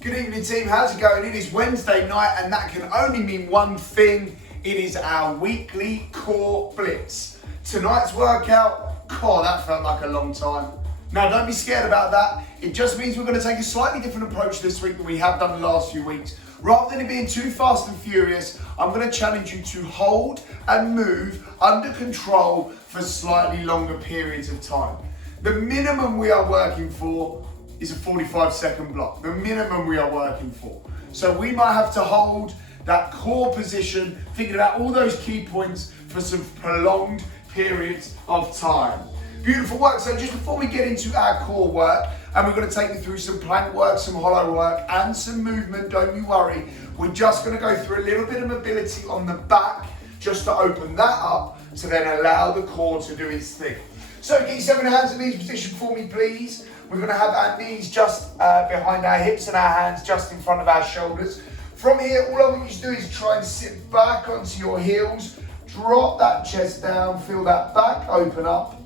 Good evening team, how's it going? It is Wednesday night and that can only mean one thing. It is our weekly core blitz. Tonight's workout, that felt like a long time. Now don't be scared about that. It just means we're going to take a slightly different approach this week than we have done the last few weeks. Rather than it being too fast and furious, I'm going to challenge you to hold and move under control for slightly longer periods of time. The minimum we are working for is a 45-second block, the minimum we are working for. So we might have to hold that core position, thinking about all those key points for some prolonged periods of time. Beautiful work. So just before we get into our core work, and we're going to take you through some plank work, some hollow work, and some movement, don't you worry. We're just going to go through a little bit of mobility on the back, just to open that up, to then allow the core to do its thing. So get yourself in a hands and knees position for me, please. We're going to have our knees just behind our hips and our hands just in front of our shoulders. From here, all I want you to do is try and sit back onto your heels, drop that chest down, feel that back open up.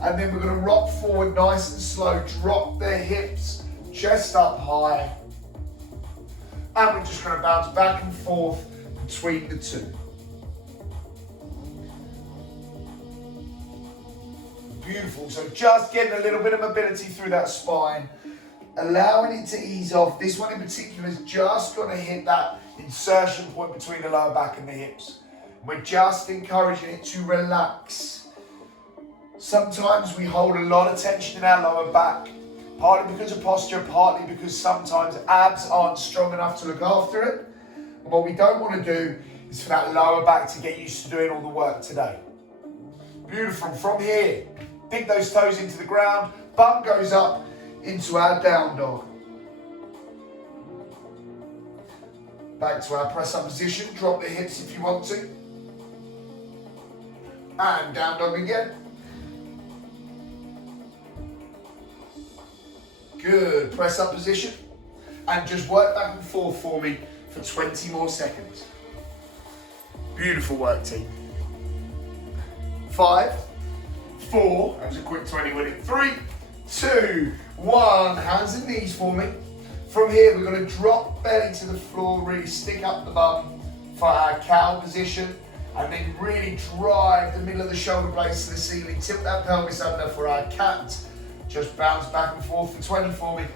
And then we're going to rock forward nice and slow, drop the hips, chest up high. And we're just going to bounce back and forth between the two. Beautiful, so just getting a little bit of mobility through that spine, allowing it to ease off. This one in particular is just going to hit that insertion point between the lower back and the hips. We're just encouraging it to relax. Sometimes we hold a lot of tension in our lower back, partly because of posture, partly because sometimes abs aren't strong enough to look after it. And what we don't want to do is for that lower back to get used to doing all the work today. Beautiful, from here, dig those toes into the ground, bum goes up into our down dog. Back to our press up position, drop the hips if you want to. And down dog again. Good, press up position. And just work back and forth for me for 20 more seconds. Beautiful work, team. 5, 4, that was a quick 20 with it. 3, 2, 1, hands and knees for me. From here, we're going to drop belly to the floor, really stick up the bum for our cow position, and then really drive the middle of the shoulder blades to the ceiling, tip that pelvis under for our cat. Just bounce back and forth for 20 for me.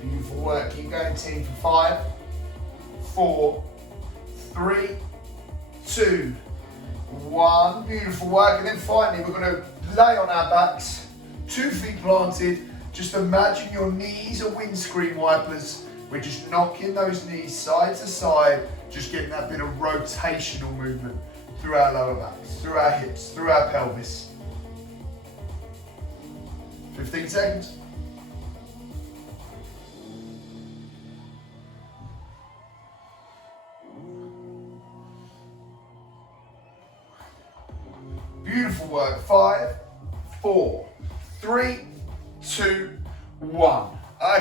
Beautiful work, keep going team for 5, 4, 3, 2, 1. Beautiful work, and then finally we're going to lay on our backs, 2 feet planted. Just imagine your knees are windscreen wipers. We're just knocking those knees side to side, just getting that bit of rotational movement through our lower backs, through our hips, through our pelvis. 15 seconds. Beautiful work. 5, 4, 3, 2, 1.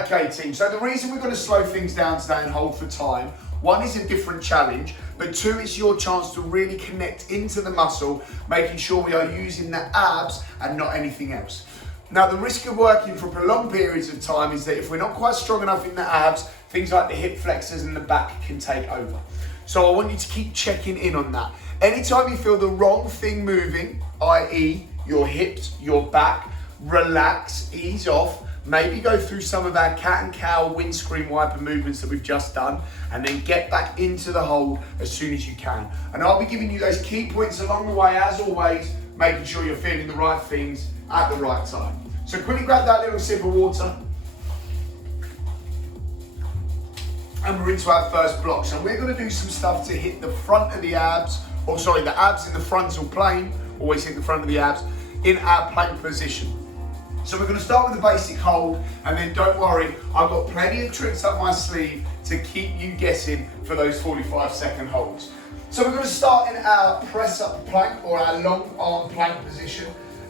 Okay, team. So the reason we're going to slow things down today and hold for time, 1 is a different challenge, but 2, it's your chance to really connect into the muscle, making sure we are using the abs and not anything else. Now, the risk of working for prolonged periods of time is that if we're not quite strong enough in the abs, things like the hip flexors and the back can take over. So I want you to keep checking in on that. Anytime you feel the wrong thing moving, i.e. your hips, your back, relax, ease off, maybe go through some of our cat and cow windscreen wiper movements that we've just done, and then get back into the hold as soon as you can. And I'll be giving you those key points along the way, as always, making sure you're feeling the right things at the right time. So quickly grab that little sip of water. And we're into our first block. So we're going to do some stuff to hit the front of the abs, the abs in the frontal plane, always hit the front of the abs, in our plank position. So we're going to start with the basic hold, and then don't worry, I've got plenty of tricks up my sleeve to keep you guessing for those 45-second holds. So we're going to start in our press up plank, or our long arm plank position.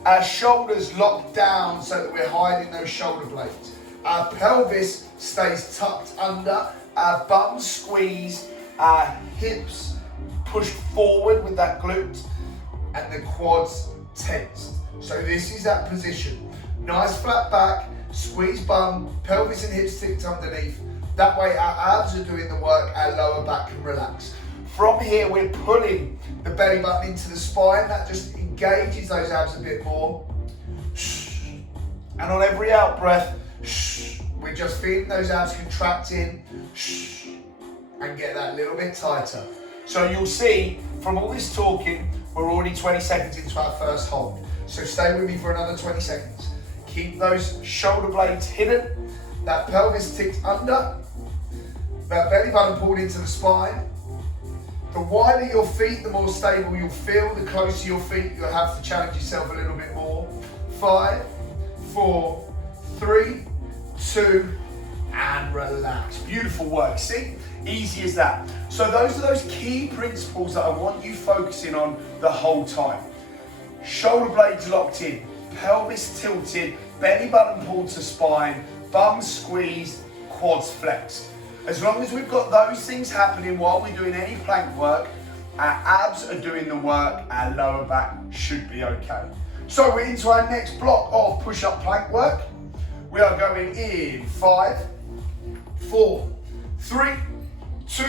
Our shoulders locked down so that we're hiding those shoulder blades. Our pelvis stays tucked under, our bum squeezed, our hips pushed forward with that glute. and the quads tensed. So this is that position. Nice flat back, squeeze bum, pelvis and hips tipped underneath. That way our abs are doing the work, our lower back can relax. From here, we're pulling the belly button into the spine. That just engages those abs a bit more. And on every out breath, we're just feeling those abs contracting and get that little bit tighter. So you'll see from all this talking, we're already 20 seconds into our first hold. So stay with me for another 20 seconds. Keep those shoulder blades hidden, that pelvis tipped under, that belly button pulled into the spine. The wider your feet, the more stable you'll feel. The closer your feet, you'll have to challenge yourself a little bit more. 5, 4, 3, 2, and relax. Beautiful work, see? Easy as that. So those are those key principles that I want you focusing on the whole time. Shoulder blades locked in, pelvis tilted, belly button pulled to spine, bum squeezed, quads flexed. As long as we've got those things happening while we're doing any plank work, our abs are doing the work, our lower back should be okay. So we're into our next block of push-up plank work. We are going in 5, 4, 3, 2,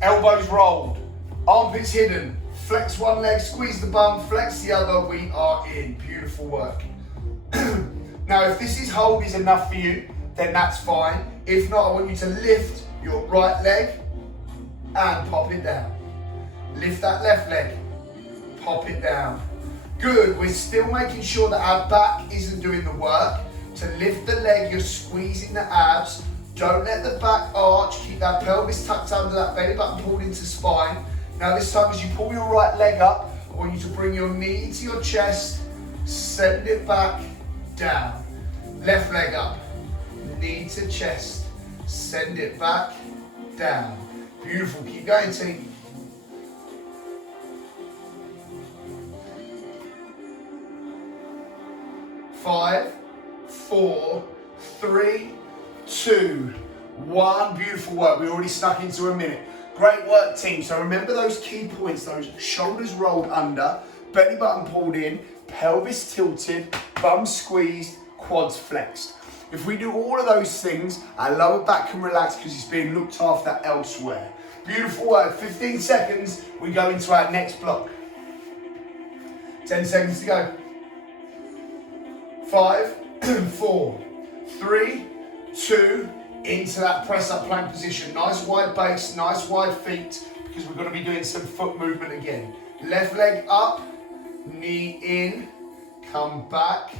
elbows rolled, armpits hidden, flex one leg, squeeze the bum, flex the other, we are in. Beautiful work. Now if this hold is enough for you, then that's fine. If not, I want you to lift your right leg and pop it down. Lift that left leg, pop it down. Good, we're still making sure that our back isn't doing the work. To lift the leg, you're squeezing the abs. Don't let the back arch, keep that pelvis tucked under, that belly button pulled into spine. Now this time as you pull your right leg up, I want you to bring your knee to your chest, send it back, down. Left leg up, knee to chest, send it back, down. Beautiful, keep going team. Five, 4, 3, 2, 1. Beautiful work. We already snuck into a minute. Great work, team. So remember those key points, those shoulders rolled under, belly button pulled in, pelvis tilted, bum squeezed, quads flexed. If we do all of those things, our lower back can relax because it's being looked after elsewhere. Beautiful work. 15 seconds, we go into our next block. 10 seconds to go. 5, 4, 3, 2, into that press up plank position. Nice wide base, nice wide feet, because we're going to be doing some foot movement again. Left leg up, knee in, come back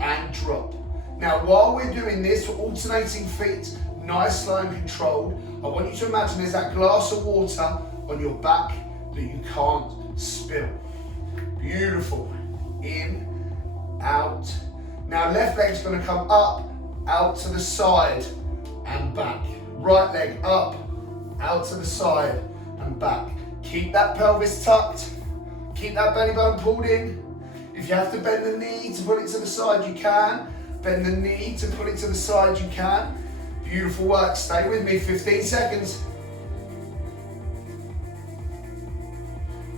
and drop. Now while we're doing this, we're alternating feet, nice, slow and controlled. I want you to imagine there's that glass of water on your back that you can't spill. Beautiful. In, out. Now left leg's going to come up, out to the side and back. Right leg up, out to the side and back. Keep that pelvis tucked. Keep that belly button pulled in. If you have to bend the knee to put it to the side, you can. Bend the knee to put it to the side, you can. Beautiful work. Stay with me. 15 seconds.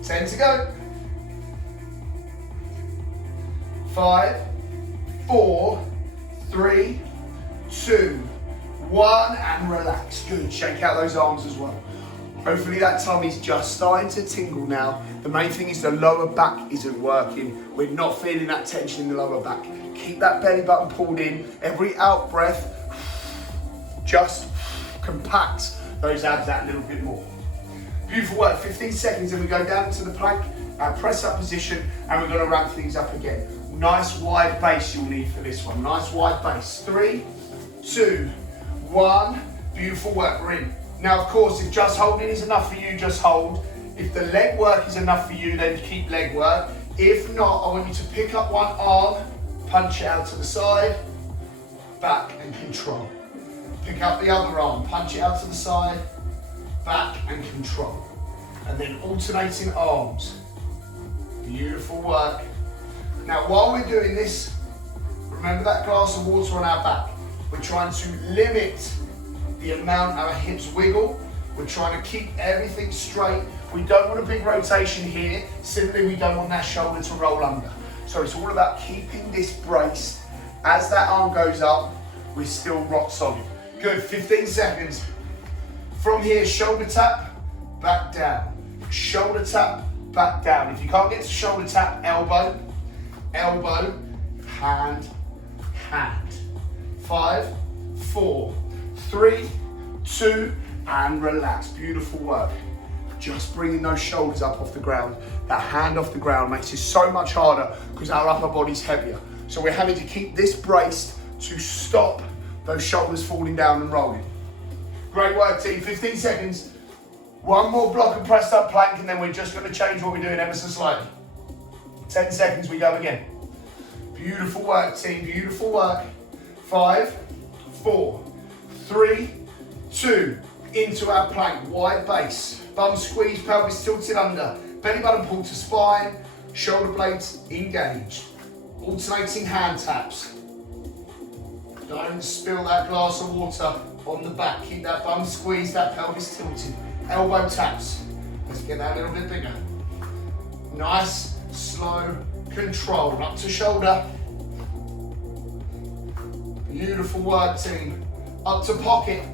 10 to go. 5, 4, 3, 2, 1, and relax. Good. Shake out those arms as well. Hopefully that tummy's just starting to tingle now. The main thing is the lower back isn't working. We're not feeling that tension in the lower back. Keep that belly button pulled in. Every out breath just compacts those abs out a little bit more. Beautiful work. 15 seconds and we go down to the plank, press up position, and we're going to ramp things up again. Nice wide base you'll need for this one. Nice wide base. 3, 2, 1. Beautiful work. We're in. Now, of course, if just holding is enough for you, just hold. If the leg work is enough for you, then keep leg work. If not, I want you to pick up one arm, punch it out to the side, back and control. Pick up the other arm, punch it out to the side, back and control. And then alternating arms. Beautiful work. Now, while we're doing this, remember that glass of water on our back. We're trying to limit the amount our hips wiggle. We're trying to keep everything straight. We don't want a big rotation here. Simply, we don't want that shoulder to roll under. So it's all about keeping this braced. As that arm goes up, we're still rock solid. Good, 15 seconds. From here, shoulder tap, back down. Shoulder tap, back down. If you can't get to shoulder tap, elbow, elbow, hand, hand. 5, 4, 3, 2, and relax. Beautiful work. Just bringing those shoulders up off the ground. That hand off the ground makes it so much harder because our upper body's heavier. So we're having to keep this braced to stop those shoulders falling down and rolling. Great work, team. 15 seconds. One more block of pressed up plank, and then we're just going to change what we're doing ever so slightly. 10 seconds, we go again. Beautiful work, team. Beautiful work. 5, 4, 3, 2. Into our plank. Wide base. Bum squeeze, pelvis tilted under. Belly button pull to spine. Shoulder blades engaged. Alternating hand taps. Don't spill that glass of water on the back. Keep that bum squeezed, that pelvis tilted. Elbow taps. Let's get that a little bit bigger. Nice, slow, controlled. Up to shoulder. Beautiful work, team. Up to pocket.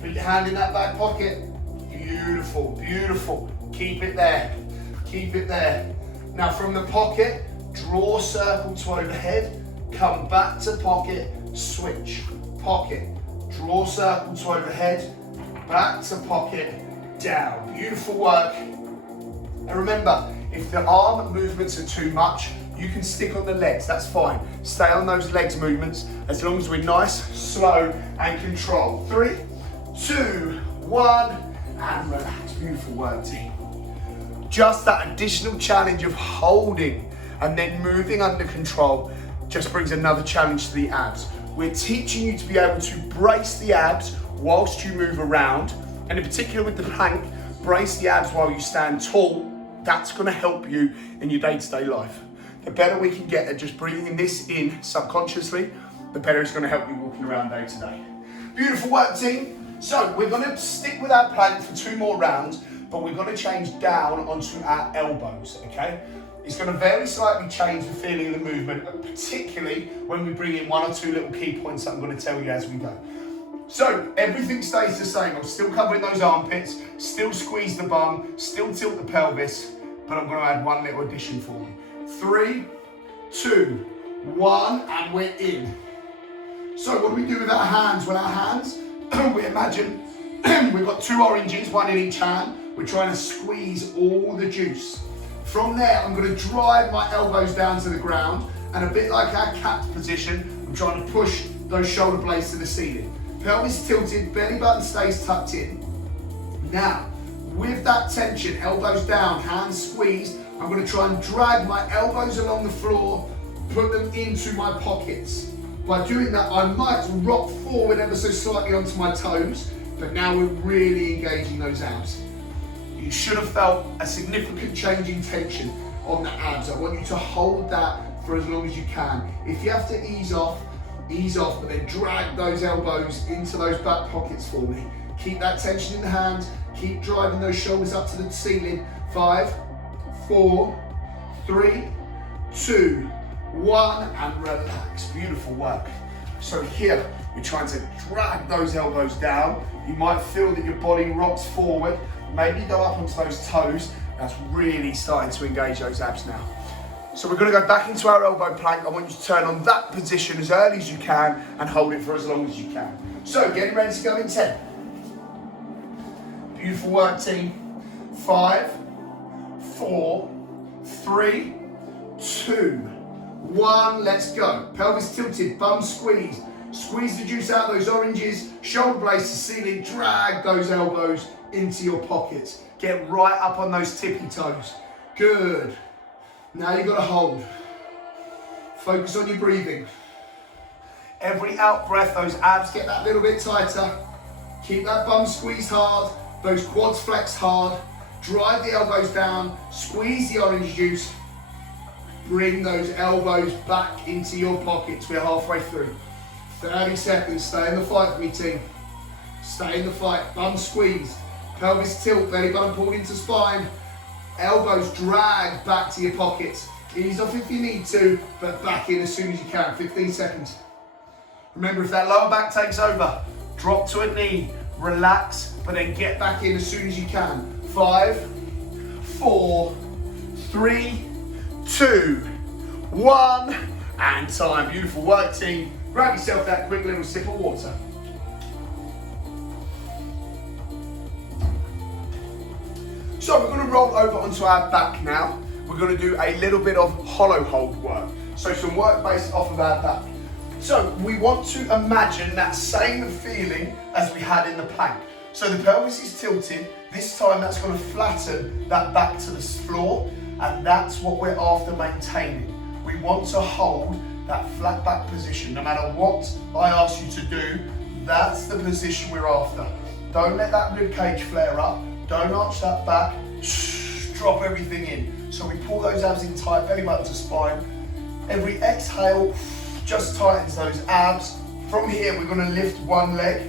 Put your hand in that back pocket. Beautiful, beautiful. Keep it there. Keep it there. Now from the pocket, draw circle to overhead. Come back to pocket. Switch. Pocket. Draw circle to overhead. Back to pocket. Down. Beautiful work. And remember, if the arm movements are too much, you can stick on the legs. That's fine. Stay on those legs movements as long as we're nice, slow, and controlled. 3, 2, 1, and relax. Beautiful work, team. Just that additional challenge of holding and then moving under control just brings another challenge to the abs. We're teaching you to be able to brace the abs whilst you move around, and in particular with the plank, brace the abs while you stand tall. That's going to help you in your day-to-day life. The better we can get at just breathing this in subconsciously, the better it's going to help you walking around day to day. Beautiful work, team. So we're going to stick with our plank for 2 more rounds, but we're going to change down onto our elbows, okay? It's going to very slightly change the feeling of the movement, particularly when we bring in 1 or 2 little key points that I'm going to tell you as we go. So everything stays the same. I'm still covering those armpits, still squeeze the bum, still tilt the pelvis, but I'm going to add 1 little addition for you. 3, 2, 1, and we're in. So what do we do with our hands? Well, our hands, we imagine we've got 2 oranges, 1 in each hand. We're trying to squeeze all the juice. From there, I'm going to drive my elbows down to the ground, and a bit like our cat position, I'm trying to push those shoulder blades to the ceiling. Pelvis tilted, belly button stays tucked in. Now, with that tension, elbows down, hands squeezed, I'm going to try and drag my elbows along the floor, put them into my pockets. By doing that, I might rock forward ever so slightly onto my toes, but now we're really engaging those abs. You should have felt a significant change in tension on the abs. I want you to hold that for as long as you can. If you have to ease off, but then drag those elbows into those back pockets for me. Keep that tension in the hands, keep driving those shoulders up to the ceiling. 5, 4, 3, 2, 1, and relax. Beautiful work. So here, we're trying to drag those elbows down. You might feel that your body rocks forward. Maybe go up onto those toes. That's really starting to engage those abs now. So we're going to go back into our elbow plank. I want you to turn on that position as early as you can and hold it for as long as you can. So getting ready to go in 10. Beautiful work, team. 5, 4, 3, 2, 1. Let's go. Pelvis tilted, bum squeezed. Squeeze the juice out of those oranges. Shoulder blades to ceiling. Drag those elbows into your pockets. Get right up on those tippy toes. Good. Now you've got to hold. Focus on your breathing. Every out breath, those abs get that little bit tighter. Keep that bum squeezed hard. Those quads flex hard. Drive the elbows down. Squeeze the orange juice. Bring those elbows back into your pockets. We're halfway through. 30 seconds. Stay in the fight for me, team. Stay in the fight. Bum squeeze. Pelvis tilt, belly button pulled into spine. Elbows drag back to your pockets. Ease off if you need to, but back in as soon as you can. 15 seconds. Remember, if that lower back takes over, drop to a knee, relax, but then get back in as soon as you can. 5, 4, 3, 2, 1, and time. Beautiful work, team. Grab yourself that quick little sip of water. So we're going to roll over onto our back now. We're going to do a little bit of hollow hold work. So some work based off of our back. So we want to imagine that same feeling as we had in the plank. So the pelvis is tilted. This time that's going to flatten that back to the floor, and that's what we're after maintaining. We want to hold that flat back position. No matter what I ask you to do, that's the position we're after. Don't let that rib cage flare up. Don't arch that back. Drop everything in. So we pull those abs in tight, belly button to spine. Every exhale just tightens those abs. From here, we're going to lift one leg.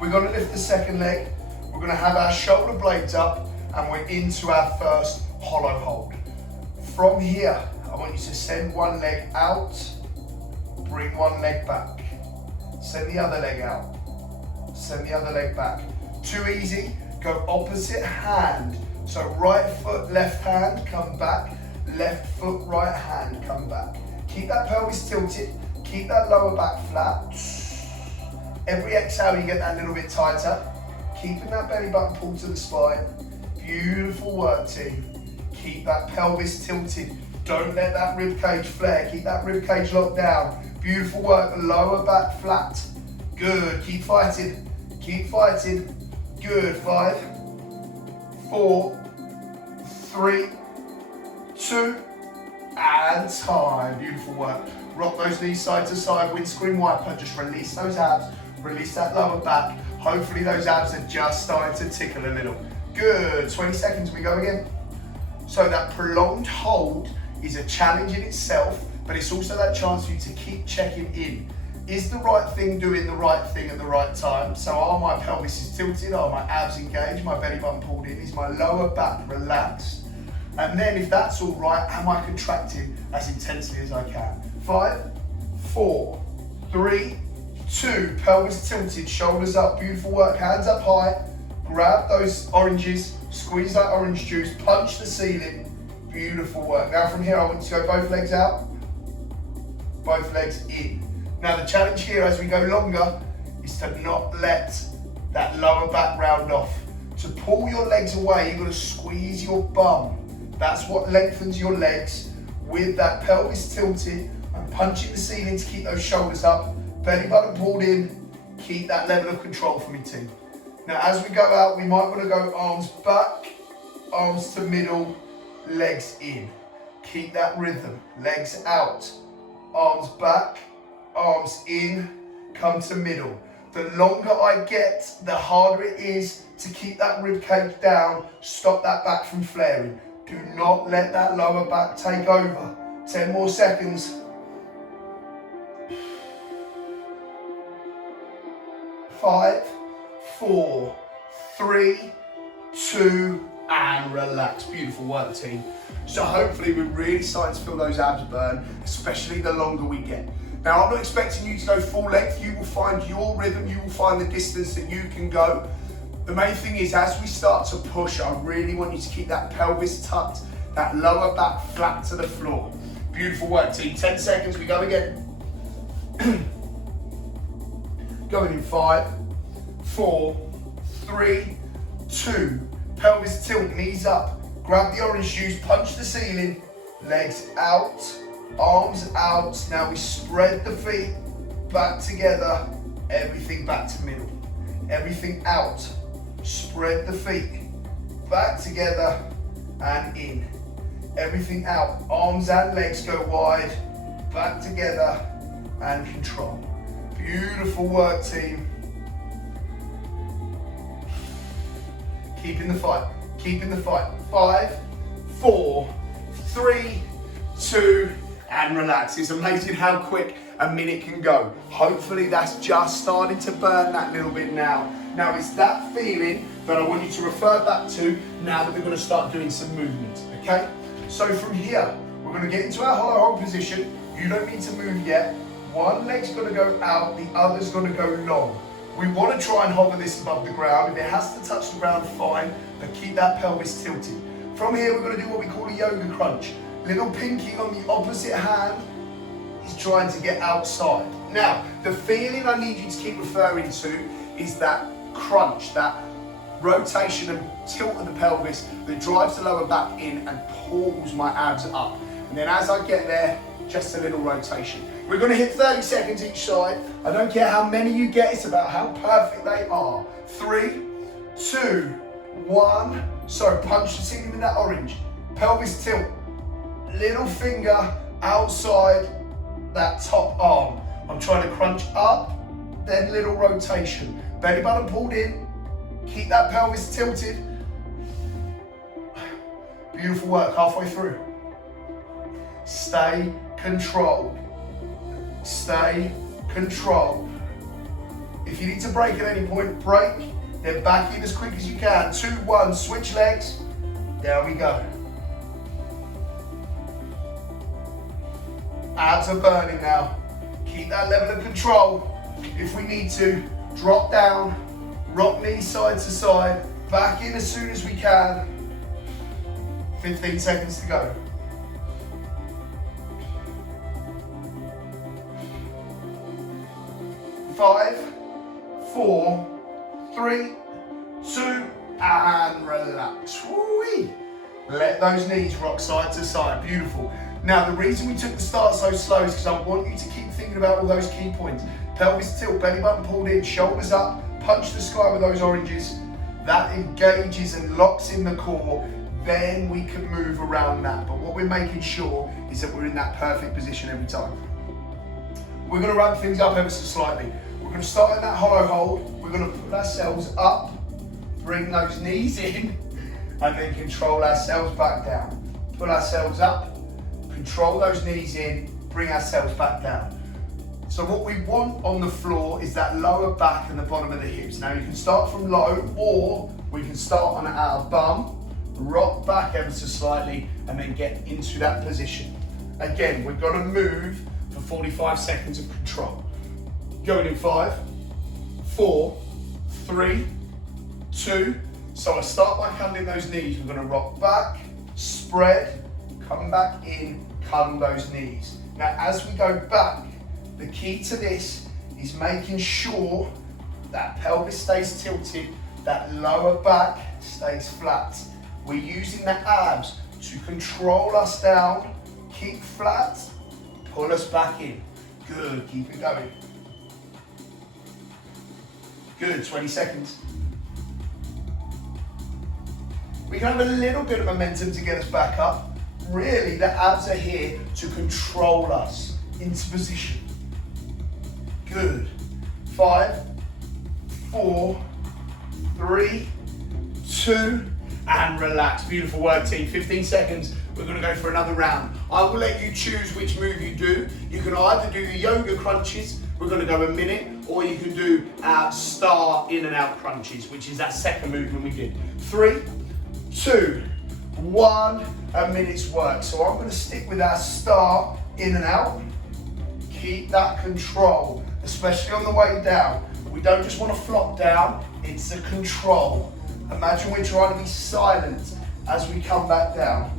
We're going to lift the second leg. We're going to have our shoulder blades up, and we're into our first hollow hold. From here, I want you to send one leg out, bring one leg back. Send the other leg out. Send the other leg back. Too easy. Go opposite hand. So right foot, left hand, come back. Left foot, right hand, come back. Keep that pelvis tilted. Keep that lower back flat. Every exhale, you get that little bit tighter. Keeping that belly button pulled to the spine. Beautiful work, team. Keep that pelvis tilted. Don't let that rib cage flare. Keep that rib cage locked down. Beautiful work. Lower back flat. Good. Keep fighting. Keep fighting. Good. 5, 4, 3, 2, and time. Beautiful work. Rock those knees side to side. Windscreen wiper. Just release those abs. Release that lower back. Hopefully those abs are just starting to tickle a little. Good. 20 seconds. We go again. So that prolonged hold is a challenge in itself, but it's also that chance for you to keep checking in. Is the right thing doing the right thing at the right time? So are my pelvis is tilted? Are my abs engaged? My belly button pulled in? Is my lower back relaxed? And then if that's all right, am I contracting as intensely as I can? 5, 4, 3, 2, pelvis tilted, shoulders up, beautiful work, hands up high. Grab those oranges, squeeze that orange juice, punch the ceiling. Beautiful work. Now from here, I want you to go both legs out, both legs in. Now the challenge here as we go longer is to not let that lower back round off. To pull your legs away, you've got to squeeze your bum. That's what lengthens your legs with that pelvis tilted and punching the ceiling to keep those shoulders up, belly button pulled in. Keep that level of control for me, team. Now as we go out, we might want to go arms back, arms to middle, legs in. Keep that rhythm. Legs out, arms back, arms in, come to middle. The longer I get, the harder it is to keep that rib cage down, stop that back from flaring. Do not let that lower back take over. 10 more seconds. 5, 4, 3, 2, and relax. Beautiful work, team. So hopefully we're really starting to feel those abs burn, especially the longer we get. Now I'm not expecting you to go full length. You will find your rhythm, you will find the distance that you can go. The main thing is as we start to push, I really want you to keep that pelvis tucked, that lower back flat to the floor. Beautiful work, team. 10 seconds, we go again. Going in 5, 4, 3, 2, pelvis tilt, knees up. Grab the orange juice, punch the ceiling, legs out, arms out. Now we spread the feet back together, everything back to middle. Everything out, spread the feet back together and in. Everything out, arms and legs go wide, back together and control. Beautiful work, team. Keeping the fight, keeping the fight. 5, 4, 3, 2, and relax. It's amazing how quick a minute can go. Hopefully that's just starting to burn that little bit now. Now it's that feeling that I want you to refer back to now that we're going to start doing some movement, okay? So from here, we're going to get into our hollow hold position. You don't need to move yet. One leg's going to go out, the other's going to go long. We want to try and hover this above the ground. If it has to touch the ground, fine, but keep that pelvis tilted. From here, we're going to do what we call a yoga crunch. Little pinky on the opposite hand is trying to get outside. Now, the feeling I need you to keep referring to is that crunch, that rotation and tilt of the pelvis that drives the lower back in and pulls my abs up. And then as I get there, just a little rotation. We're going to hit 30 seconds each side. I don't care how many you get, it's about how perfect they are. 3, 2, 1. So punch the ceiling with that orange. Pelvis tilt. Little finger outside that top arm. I'm trying to crunch up, then little rotation. Belly button pulled in. Keep that pelvis tilted. Beautiful work, halfway through. Stay controlled. Stay controlled. If you need to break at any point, break. Then back in as quick as you can. 2, 1, switch legs. There we go. Abs are burning now. Keep that level of control. If we need to, drop down, rock knees side to side, back in as soon as we can. 15 seconds to go. 5, 4, 3, 2, and relax. Woo-wee. Let those knees rock side to side. Beautiful. Now, the reason we took the start so slow is because I want you to keep thinking about all those key points. Pelvis tilt, belly button pulled in, shoulders up, punch the sky with those oranges. That engages and locks in the core. Then we can move around that. But what we're making sure is that we're in that perfect position every time. We're going to ramp things up ever so slightly. We're going to start in that hollow hold. We're going to put ourselves up, bring those knees in, and then control ourselves back down. Pull ourselves up, control those knees in, bring ourselves back down. So what we want on the floor is that lower back and the bottom of the hips. Now you can start from low, or we can start on our bum, rock back ever so slightly, and then get into that position. Again, we've got to move for 45 seconds of control. Going in 5, 4, 3, 2. So I start by cuddling those knees. We're going to rock back, spread, come back in, cuddle those knees. Now as we go back, the key to this is making sure that pelvis stays tilted, that lower back stays flat. We're using the abs to control us down, keep flat, pull us back in. Good, keep it going. Good, 20 seconds. We can have a little bit of momentum to get us back up. Really, the abs are here to control us into position. Good. 5, 4, 3, 2, and relax. Beautiful work, team. 15 seconds. We're going to go for another round. I will let you choose which move you do. You can either do the yoga crunches, we're going to go a minute, or you can do our star in and out crunches, which is that second movement we did. 3, 2, 1, a minute's work. So I'm going to stick with our star in and out. Keep that control, especially on the way down. We don't just want to flop down, it's a control. Imagine we're trying to be silent as we come back down.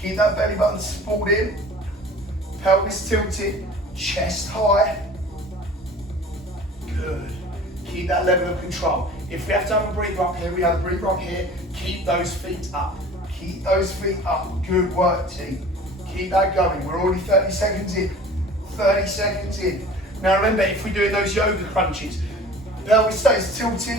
Keep that belly button pulled in, pelvis tilted, chest high. Good. Keep that level of control. If we have to have a breather up here, we have a breather up here. Keep those feet up. Keep those feet up. Good work, team. Keep that going. We're already 30 seconds in. 30 seconds in. Now remember, if we're doing those yoga crunches, pelvis stays tilted,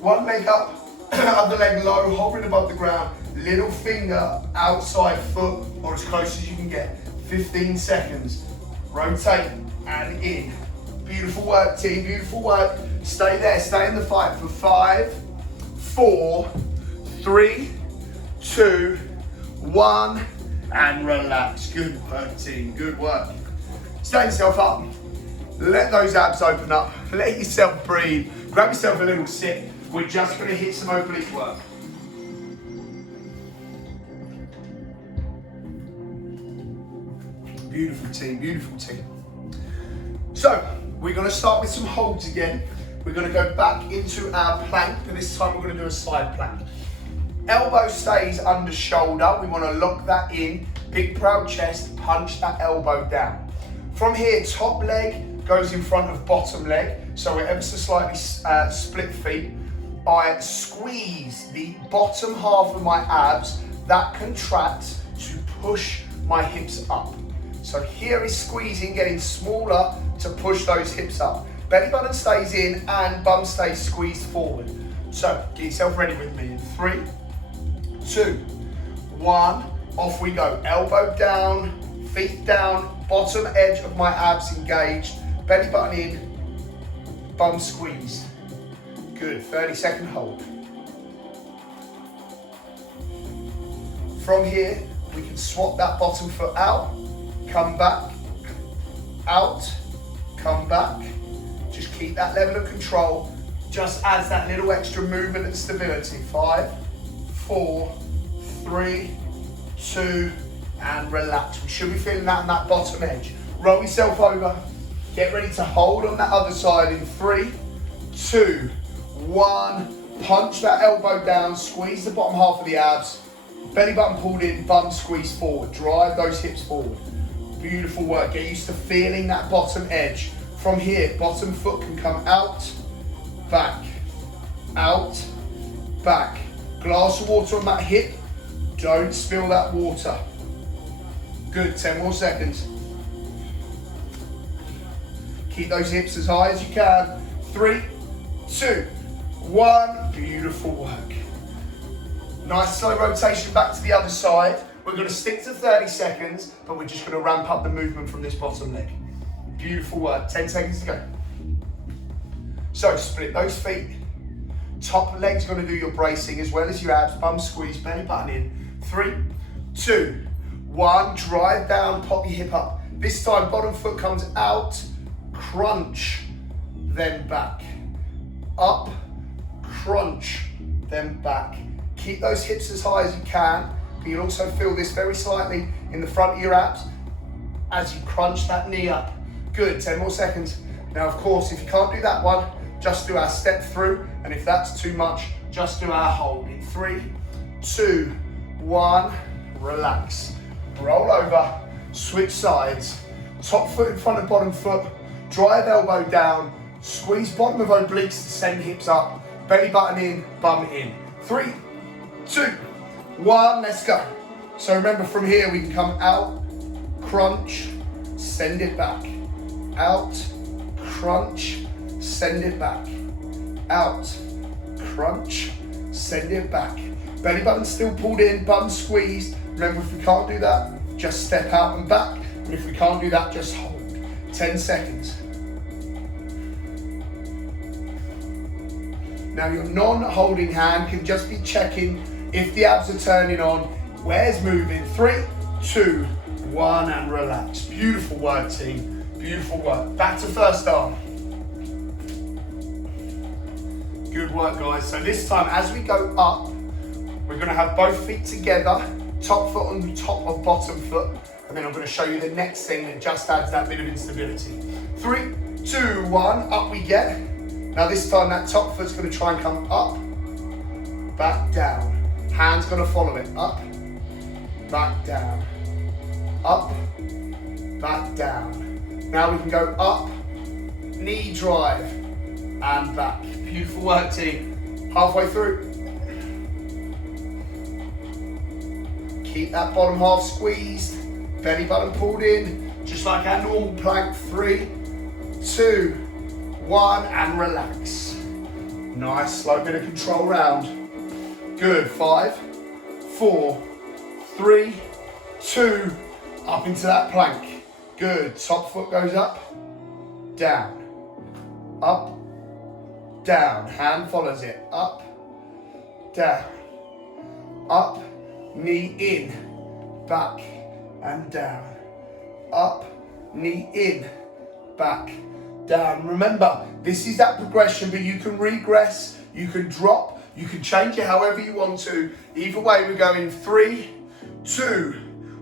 one leg up, other leg low, hovering above the ground, little finger outside foot or as close as you can get. 15 seconds. Rotate and in. Beautiful work, team, beautiful work. Stay there, stay in the fight for 5, 4, 3, 2, 1, and relax. Good work, team, good work. Stand yourself up. Let those abs open up. Let yourself breathe. Grab yourself a little sip. We're just going to hit some oblique work. Beautiful team, beautiful team. So, we're going to start with some holds again. We're going to go back into our plank, but this time we're going to do a side plank. Elbow stays under shoulder. We want to lock that in. Big proud chest, punch that elbow down. From here, top leg goes in front of bottom leg. So we're ever so slightly split feet. I squeeze the bottom half of my abs that contract to push my hips up. So here is squeezing, getting smaller to push those hips up. Belly button stays in and bum stays squeezed forward. So get yourself ready with me in 3, 2, 1, off we go. Elbow down, feet down, bottom edge of my abs engaged, belly button in, bum squeezed. Good, 30-second hold. From here, we can swap that bottom foot out, come back, out, come back. Just keep that level of control. Just adds that little extra movement and stability. 5, 4, 3, 2, and relax. We should be feeling that on that bottom edge. Roll yourself over. Get ready to hold on that other side in 3, 2, 1. Punch that elbow down. Squeeze the bottom half of the abs. Belly button pulled in, bum squeeze forward. Drive those hips forward. Beautiful work. Get used to feeling that bottom edge. From here, bottom foot can come out, back, back. Glass of water on that hip. Don't spill that water. Good, 10 more seconds. Keep those hips as high as you can. 3, 2, 1. Beautiful work. Nice slow rotation back to the other side. We're going to stick to 30 seconds, but we're just going to ramp up the movement from this bottom leg. Beautiful work. 10 seconds to go. So split those feet. Top leg's going to do your bracing as well as your abs. Bum squeeze, belly button in. 3, 2, 1. Drive down, pop your hip up. This time, bottom foot comes out. Crunch, then back. Up, crunch, then back. Keep those hips as high as you can. But you'll also feel this very slightly in the front of your abs as you crunch that knee up. Good, 10 more seconds. Now, of course, if you can't do that one, just do our step through. And if that's too much, just do our hold in 3, 2, 1. Relax. Roll over, switch sides. Top foot in front of bottom foot. Drive elbow down. Squeeze bottom of obliques to send hips up. Belly button in, bum in. 3, 2, 1, let's go. So remember, from here we can come out, crunch, send it back. Out, crunch, send it back. Out, crunch, send it back. Belly button still pulled in, bum squeezed. Remember, if we can't do that, just step out and back. And if we can't do that, just hold. 10 seconds. Now your non-holding hand can just be checking if the abs are turning on. Where's moving? 3, 2, 1, and relax. Beautiful work, team. Beautiful work. Back to first arm. Good work, guys. So this time, as we go up, we're going to have both feet together, top foot on top of bottom foot, and then I'm going to show you the next thing that just adds that bit of instability. 3, 2, 1, up we get. Now this time that top foot's going to try and come up, back down. Hand's going to follow it. Up, back down. Up, back down. Now we can go up, knee drive, and back. Beautiful work, team. Halfway through. Keep that bottom half squeezed. Belly button pulled in, just like our normal plank. 3, 2, 1, and relax. Nice, slow bit of control round. Good, 5, 4, 3, 2, up into that plank. Good, top foot goes up, down, up, down. Hand follows it, up, down, up, knee in, back, and down. Up, knee in, back, down. Remember, this is that progression, but you can regress You can drop, you can change it however you want to. Either way, we're going 3, 2,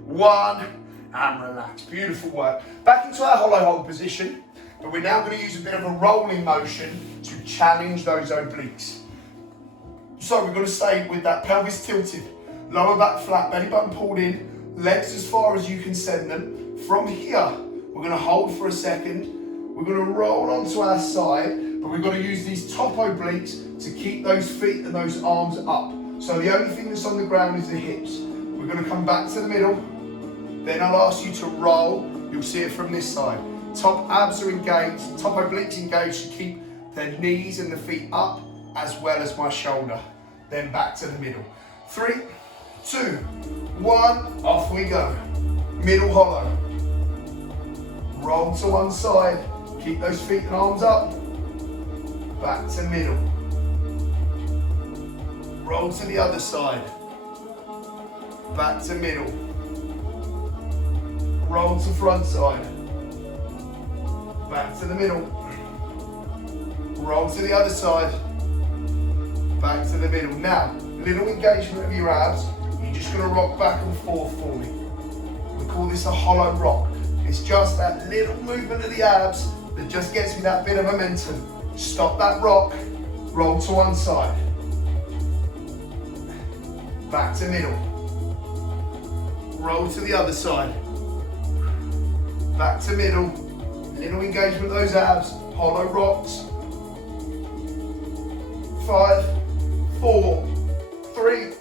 1, and relax. Beautiful work. Back into our hollow hold position, but we're now going to use a bit of a rolling motion to challenge those obliques. So we're going to stay with that pelvis tilted, lower back flat, belly button pulled in, legs as far as you can send them. From here, we're going to hold for a second. We're going to roll onto our side, but we've got to use these top obliques to keep those feet and those arms up. So the only thing that's on the ground is the hips. We're going to come back to the middle. Then I'll ask you to roll. You'll see it from this side. Top abs are engaged, top obliques engaged to keep the knees and the feet up, as well as my shoulder. Then back to the middle. 3, 2, 1, off we go. Middle hollow. Roll to one side. Keep those feet and arms up. Back to middle. Roll to the other side. Back to middle. Roll to front side. Back to the middle. Roll to the other side. Back to the middle. Now, little engagement of your abs. You're just going to rock back and forth for me. We call this a hollow rock. It's just that little movement of the abs that just gets me that bit of momentum. Stop that rock, roll to one side. Back to middle. Roll to the other side. Back to middle. Little engagement of those abs, hollow rocks. 5, 4, 3,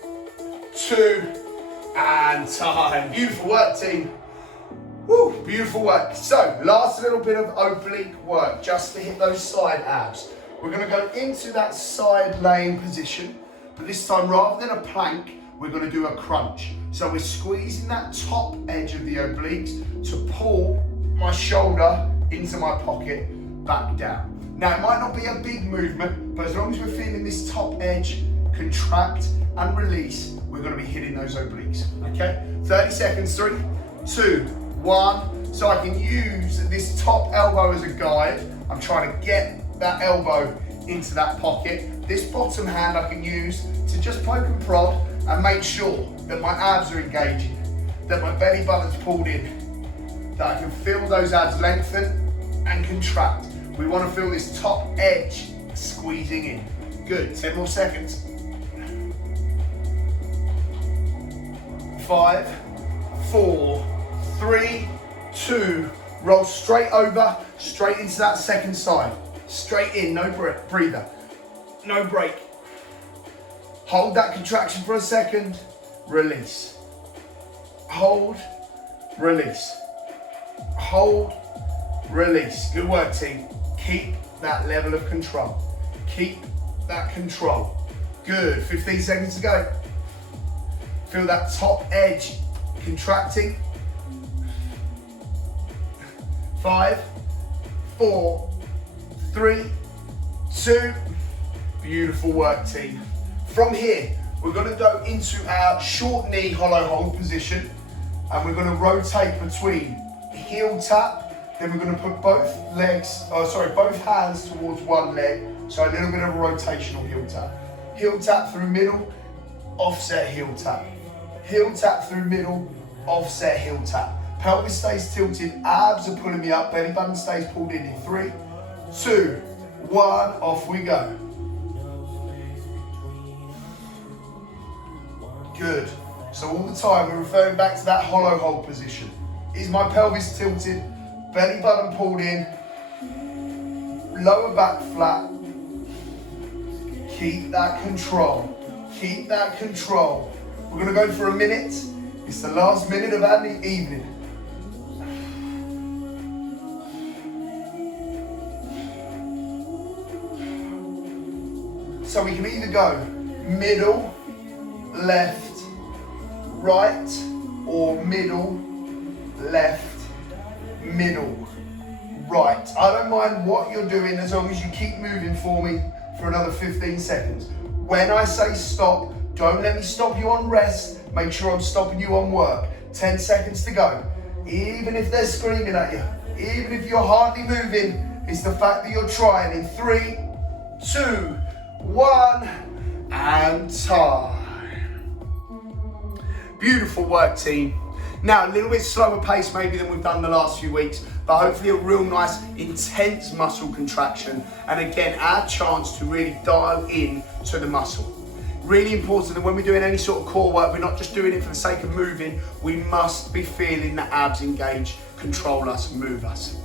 2, and time. Beautiful work, team. Woo, beautiful work. So, last little bit of oblique work, just to hit those side abs. We're going to go into that side laying position, but this time, rather than a plank, we're going to do a crunch. So we're squeezing that top edge of the obliques to pull my shoulder into my pocket, back down. Now, it might not be a big movement, but as long as we're feeling this top edge contract and release, we're going to be hitting those obliques, okay? 30 seconds, 3, 2, 1. So I can use this top elbow as a guide. I'm trying to get that elbow into that pocket. This bottom hand I can use to just poke and prod and make sure that my abs are engaging, that my belly button's pulled in, that I can feel those abs lengthen and contract. We want to feel this top edge squeezing in. Good, 10 more seconds. 5, 4, 3, 2, roll straight over, straight into that second side. Straight in, no breather, no break. Hold that contraction for a second, release. Hold, release. Hold, release. Good work, team. Keep that level of control. Keep that control. Good, 15 seconds to go. Feel that top edge contracting. 5, 4, 3, 2. Beautiful work, team. From here, we're going to go into our short knee hollow hold position, and we're going to rotate between heel tap. Then we're going to put both hands towards one leg. So a little bit of a rotational heel tap. Heel tap through middle, offset heel tap. Heel tap through middle, offset heel tap. Pelvis stays tilted, abs are pulling me up, belly button stays pulled in 3, 2, 1, off we go. Good. So all the time we're referring back to that hollow hold position. Is my pelvis tilted, belly button pulled in, lower back flat. Keep that control. Keep that control. We're going to go for a minute. It's the last minute of our evening. So we can either go middle, left, right, or middle, left, middle, right. I don't mind what you're doing as long as you keep moving for me for another 15 seconds. When I say stop, don't let me stop you on rest. Make sure I'm stopping you on work. 10 seconds to go. Even if they're screaming at you, even if you're hardly moving, it's the fact that you're trying. In 3, 2, 1, and time. Beautiful work, team. Now, a little bit slower pace maybe than we've done the last few weeks, but hopefully a real nice, intense muscle contraction. And again, our chance to really dial in to the muscle. Really important that when we're doing any sort of core work, we're not just doing it for the sake of moving. We must be feeling the abs engage, control us, move us.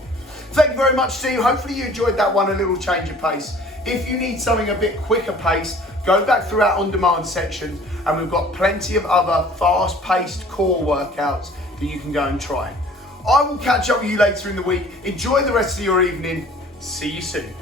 Thank you very much, team. Hopefully you enjoyed that one, a little change of pace. If you need something a bit quicker pace, go back through our on-demand section, and we've got plenty of other fast-paced core workouts that you can go and try. I will catch up with you later in the week. Enjoy the rest of your evening. See you soon.